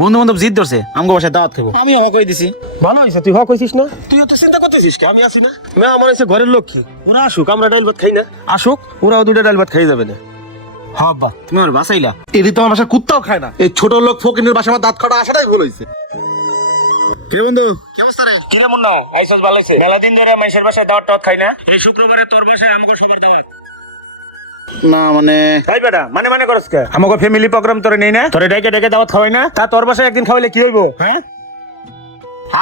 বন্ধু বান্ধব জিদ ধরছে আমগো বাসায় দাওয়াত খাবো, আমি হক কই দিছি। ভালো হয়েছে তুই হক হয়েছিস না, তুই তো চিন্তা করতেছিস কি আমি আছি না। আমার হচ্ছে ঘরের লক্ষ্মী, ওরা আসুক আমরা ডাল ভাত খাই না, আসুক ওরাও দুটো ডাল ভাত খাই যাবে না। হ্যাঁ আব্বা তুমি আমার বাসাইলা। এটি তো আমার বাসায় কুত্তাও খায় না, এই ছোট লোক ফকিনের বাসায় আমার দাঁত কাটা আসাটাই ভুল হয়েছে। কে বন্ধু কি অবস্থা রে? কিরে মুন্না আইসস ভালো হইছে? মেলা দিন ধরে মাইশের বাসায় দাওয়াত টাওয়াত খাই না, এই শুক্রবারে তোর বাসায় আমাকে সবার দাওয়াত। না মানে তাই বেটা মানে মানে করস কে? আমাকে ফ্যামিলি প্রোগ্রাম তোরে নেই না, তোরে ডেকে ডেকে দাওয়াত খাওয়াই না, তা তোর বাসায় একদিন খাওয়াইলে কি হইবো? হ্যাঁ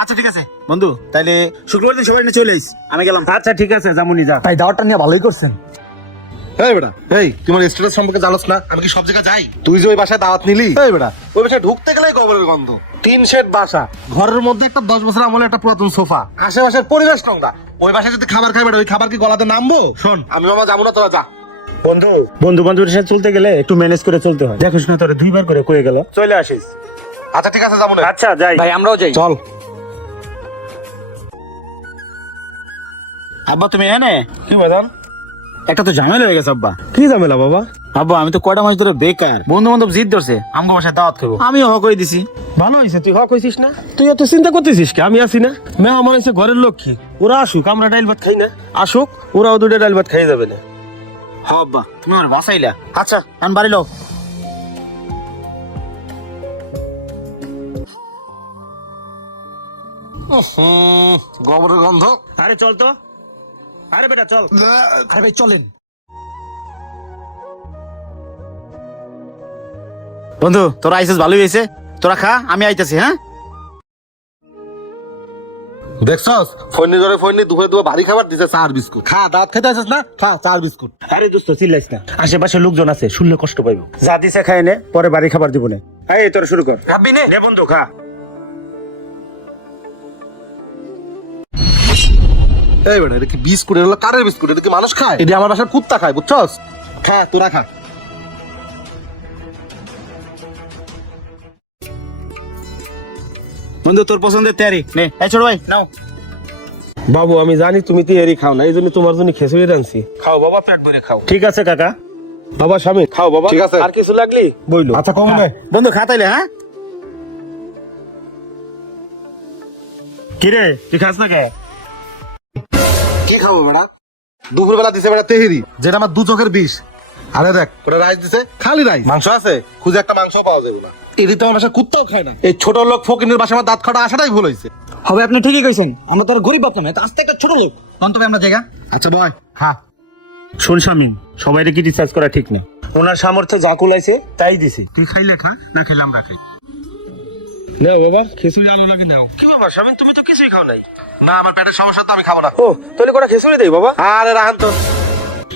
আচ্ছা ঠিক আছে বন্ধু, তাইলে শুক্রবার দিন সবাই নিয়ে চলে আইস, আমি গেলাম। আচ্ছা ঠিক আছে জামুনি যা। তাই দাওয়াতটা নিয়ে ভালোই করছেন। এই বেটা এই তোমার স্ট্যাটাস সম্পর্কে জানোস না? আমি কি সব জায়গায় যাই? তুই যে ওই বাসায় দাওয়াত নিলি, এই বেটা ওই বাসায় ঢুকতে গেলেই গোবরের গন্ধ। 3 সেট বাসা, ঘরের মধ্যে একটা 10 বছর আমলে একটা পুরাতন সোফা, আশেপাশের পরিবেশ নোংরা। ওই বাসায় যদি খাবার খাই বেটা, ওই খাবার কি গলাতে নামবো? শোন আমি বাবা যাবো না, তোরা যা। বন্ধু বন্ধু বান্ধবের সাথে চলতে গেলে একটু ম্যানেজ করে চলতে হয়, দেখিস না তোরে 2 বার করে কয়ে গেল চলে আসিস। আচ্ছা ঠিক আছে যাবো না। আচ্ছা যাই ভাই আমরাও যাই। চল। আব্বা তুমি এনে কি বাদাম? একটা তো ঝামেলা হয়ে গেছে আব্বা। কি ঝামেলা বাবা? আব্বা আমি তো কয়টা মাস ধরে বেকার, বন্ধু বান্ধব জিদ ধরছে আমগো বাসায় দাওয়াত খাবো, আমি হক কই দিছি। ভালো হয়েছে তুই হক হয়েছিস না, তুই এত চিন্তা করতেছিস কি আমি আছি না। আমার হচ্ছে ঘরের লক্ষ্মী, ওরা আসুক আমরা ডাল ভাত খাই না, আসুক ওরাও দুটো ডাল ভাত খাই যাবে না। হ্যাঁ আব্বা তুমি আমার বাসাইলা। আচ্ছা আমি বাড়ি লও। গোবরের গন্ধ। আরে চল তো, আরে বেটা চল। আরে ভাই চলেন। বন্ধু তোরা আইসিস ভালোই হয়েছে, তোরা খা আমি আইতাছি। হ্যাঁ দেখছস ফোনে ধরে ফোনে দুপুরে দুপুরে ভারী খাবার দিছে, চা আর বিস্কুট। খা দাঁত খেতে আসিস না, খা চা আর বিস্কুট। আরে দোস্ত চিল্লাইস না, আশেপাশে লোকজন আছে শুনলে কষ্ট পাইবো। যা দিছে খাই নে, পরে বাড়ি খাবার দিব না। এই তোর শুরু কর। রাব্বি নে। নে বন্ধু খা। এই বেটা এটা কি বিস্কুট? এটা হলো কারের বিস্কুট, এটা কি মানুষ খায়? এটা আমার বাসার কুত্তা খায়, বুঝছস? খা তোরা খা। বন্ধু তোর পছন্দের তৈরি নে। এই ছোট ভাই নাও। বাবু আমি জানি তুমি তো এরই খাও না, এই জন্য তোমার জন্য খিচুড়ি রাঁধছি। খাও বাবা পেট ভরে খাও। ঠিক আছে কাকা। বাবা স্বামী খাও বাবা। ঠিক আছে। আর কিছু লাগলি বইলো। আচ্ছা কম নে। বন্ধু খা তাইলে। হ্যাঁ কিরে তুই খাস না কে? কে খাবো বেটা? দুপুর বেলা দিছে বেটা তেহেরি, যেটা আমার 2 চোখের বিষ। আরে দেখ ওটা রাইস দিছে, খালি রাইস। মাংস আছে, খুঁজে একটা মাংস পাওয়া যাবে না। এটি তো আমার বাসায় কুত্তাও খায় না, এই ছোট লোক ফকিনের বাসায় আমার দাঁত কাটা আসাটাই ভুল হয়েছে। হবে আপনি ঠিকই কইছেন, আমরা তো আর গরিব বাপ না, আস্তে একটা ছোট লোক। তবে আমরা জায়গা। আচ্ছা বয় খা। শোন শামিম, সবাইকে ক্রিটিসাইজ করা ঠিক না, ওনার সামর্থ্যে যা কুলাইছে তাই দিছি। তুই খাইলে খা, না খেলে আমরা খাই। নাও বাবা খিচুড়ি আলু লাগে নাও। কি বাবা শামিম তুমি তো কিছুই খাও নাই। না আমার পেটের সমস্যা তো আমি খাবো না। ও তাহলে কটা খিচুড়ি দেই বাবা। আরে রাহান তো।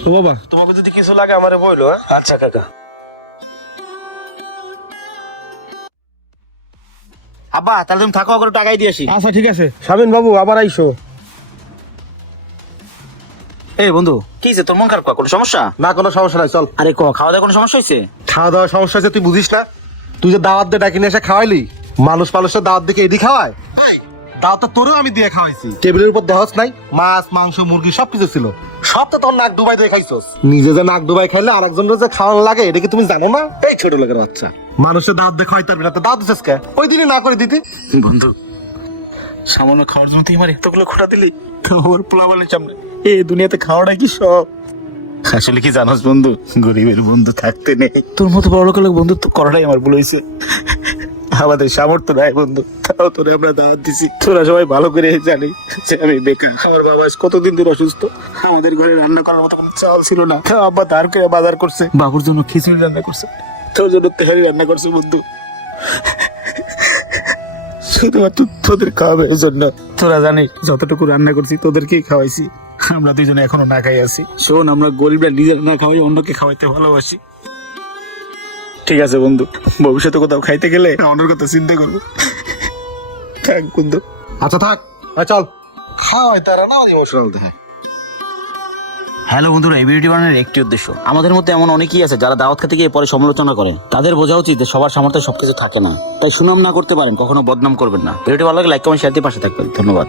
ও বাবা তোমাকে যদি কিছু লাগে আমারে বইলো। আচ্ছা কাকা। আব্বা তাহলে তুমি থাকো, করে টাকাই দিয়ে আসি। আচ্ছা ঠিক আছে শামিম বাবু আবার আইসো। এই বন্ধু কি হয়েছে তোর? মন খারাপ? কোনো সমস্যা? না কোনো সমস্যা নাই, চল। আরে খাওয়া দাওয়া কোনো সমস্যা হয়েছে? খাওয়া দাওয়ার সমস্যা আছে তুই বুঝিস না? তুই যে দাওয়াত দিয়ে ডাকি নিয়ে এসে খাওয়াইলি, মানুষ মানুষের দাওয়াত দিকে এদি খাওয়ায়? দাওয়াত তো তোরও আমি দিয়ে খাওয়াইছি। টেবিলের উপর দেহস নাই, মাছ মাংস মুরগি সবকিছু ছিল, সব তো তোর নাক ডুবাই দিয়ে খাইছস। নিজে যে নাক ডুবাই খাইলে আরেকজনের যে খাওয়ানো লাগে এটা কি তুমি জানো না? এই ছোট লোকের বাচ্চা মানুষের দাওয়াত দিয়ে খাওয়াইতে পারবি না, তো দাওয়াত দিছিস কে? ওই দিনই না করে দিতি। বন্ধু সামান্য খাওয়ার জন্য তুই আমার এতগুলো খোটা দিলি, তোর পোলাপানের সামনে। এই দুনিয়াতে খাওয়াটা কি সব? আসলে কি জানোস বন্ধু, গরিবের বন্ধু থাকতে নেই, তোর মতো বড় লোক বন্ধুত্ব করাটাই আমার ভুল হয়েছে। আমাদের সামর্থ্য নাই বন্ধু, তাও তোরে আমরা দাওয়াত দিছি। তোরা সবাই ভালো করে জানি যে আমি বেকার, আমার বাবা আজ কতদিন ধরে অসুস্থ, আমাদের ঘরে রান্না করার মতো কোনো চাল ছিল না। আব্বা ধার করে বাজার করছে, বাবুর জন্য খিচুড়ি রান্না করছে, তোর জন্য তেহারি রান্না করছে বন্ধু, শুধুমাত্র তোদের খাওয়াবে এই জন্য। তোরা জানিস যতটুকু রান্না করছি তোদেরকেই খাওয়াইছি, আমরা দুইজনে এখনো না খাই আছি। শোন আমরা গরিবরা নিজের না খাওয়াই অন্যকে খাওয়াইতে ভালোবাসি। ঠিক আছে বন্ধু, ভবিষ্যতে কোথাও খাইতে গেলে অন্যের কথা চিন্তা করবো। থাক বন্ধু। আচ্ছা থাক, চল। খাওয়াই তারা না ইমোশনাল দেখে। হ্যালো বন্ধুরা, এই ভিডিওটি বানানোর একটি উদ্দেশ্য, আমাদের মধ্যে এমন অনেকেই আছে যারা দাওয়াত খেতে গিয়ে পরে সমালোচনা করে। তাদের বোঝা উচিত যে সবার সামর্থ্যে সবকিছু থাকে না, তাই সুনাম না করতে পারেন কখনো বদনাম করবেন না। ভিডিওটি ভালো লাগে লাইক কমেন্ট শেয়ার দিয়ে পাশে থাকবেন। ধন্যবাদ।